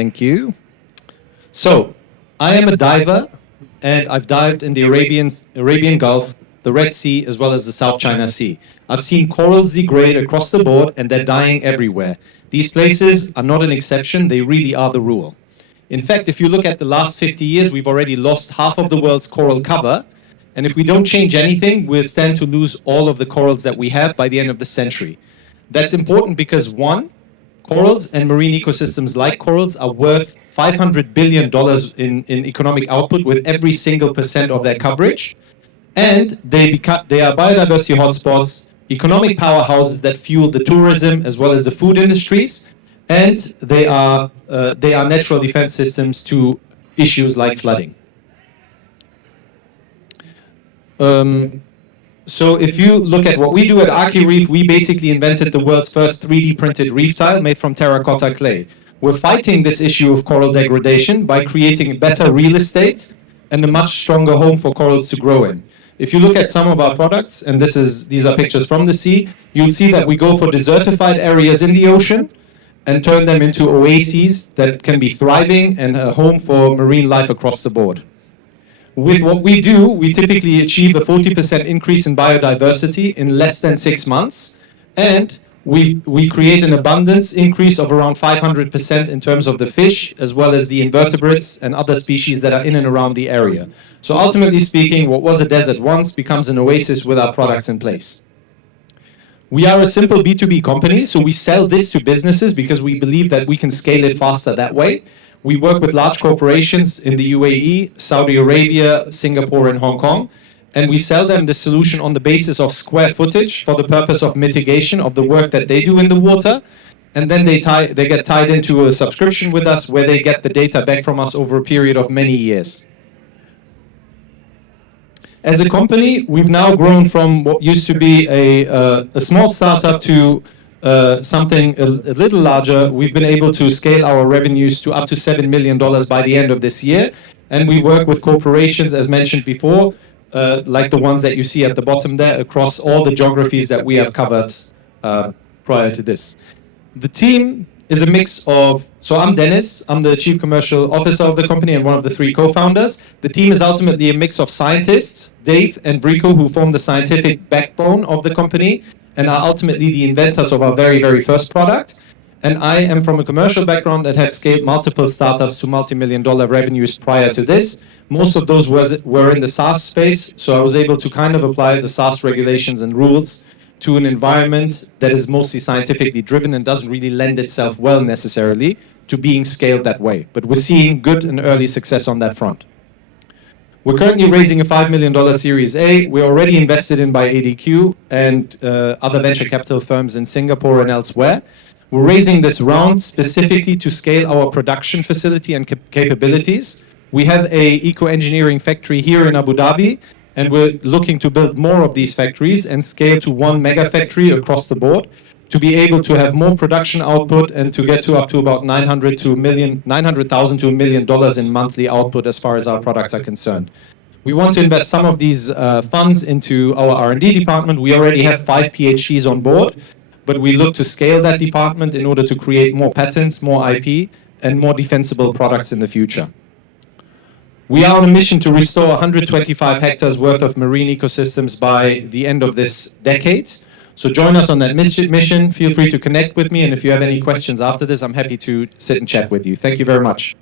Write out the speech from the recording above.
Thank you. So, I am a diver, and I've dived in the Arabian Gulf, the Red Sea, as well as the South China Sea. I've seen corals degrade across the board, and they're dying everywhere. These places are not an exception, they really are the rule. In fact, if you look at the last 50 years, we've already lost half of the world's coral cover, and if we don't change anything, we'll stand to lose all of the corals that we have by the end of the century. That's important because, one, corals and marine ecosystems like corals are worth $500 billion in economic output with every single % of their coverage. And they are biodiversity hotspots, economic powerhouses that fuel the tourism as well as the food industries. And they are natural defense systems to issues like flooding. So if you look at what we do at ArchiReef, we basically invented the world's first 3D printed reef tile made from terracotta clay. We're fighting this issue of coral degradation by creating better real estate and a much stronger home for corals to grow in. If you look at some of our products, and these are pictures from the sea, you'll see that we go for desertified areas in the ocean and turn them into oases that can be thriving and a home for marine life across the board. With what we do, we typically achieve a 40% increase in biodiversity in less than 6 months, and we create an abundance increase of around 500% in terms of the fish, as well as the invertebrates and other species that are in and around the area. So ultimately speaking, what was a desert once becomes an oasis with our products in place. We are a simple B2B company, so we sell this to businesses because we believe that we can scale it faster that way. We work with large corporations in the UAE, Saudi Arabia, Singapore, and Hong Kong, and we sell them the solution on the basis of square footage for the purpose of mitigation of the work that they do in the water, and then they get tied into a subscription with us where they get the data back from us over a period of many years. As a company, we've now grown from what used to be a small startup to something a little larger. We've been able to scale our revenues to up to $7 million by the end of this year. And we work with corporations, as mentioned before, like the ones that you see at the bottom there, across all the geographies that we have covered prior to this. The team is a mix of, so I'm Deniz, I'm the Chief Commercial Officer of the company and one of the 3 co-founders. The team is ultimately a mix of scientists, Dave and Brico, who form the scientific backbone of the company, and are ultimately the inventors of our very, very first product. And I am from a commercial background that have scaled multiple startups to multi-million-dollar revenues prior to this. Most of those were in the SaaS space, so I was able to kind of apply the SaaS regulations and rules to an environment that is mostly scientifically driven and doesn't really lend itself well necessarily to being scaled that way. But we're seeing good and early success on that front. We're currently raising a $5 million Series A. We're already invested in by ADQ and other venture capital firms in Singapore and elsewhere. We're raising this round specifically to scale our production facility and capabilities. We have an eco-engineering factory here in Abu Dhabi, and we're looking to build more of these factories and scale to 1 mega factory across the board to be able to have more production output and to get to up to about $900,000 to $1 million in monthly output as far as our products are concerned. We want to invest some of these funds into our R&D department. We already have 5 PhDs on board, but we look to scale that department in order to create more patents, more IP, and more defensible products in the future. We are on a mission to restore 125 hectares worth of marine ecosystems by the end of this decade. So join us on that mission. Feel free to connect with me, and if you have any questions after this, I'm happy to sit and chat with you. Thank you very much.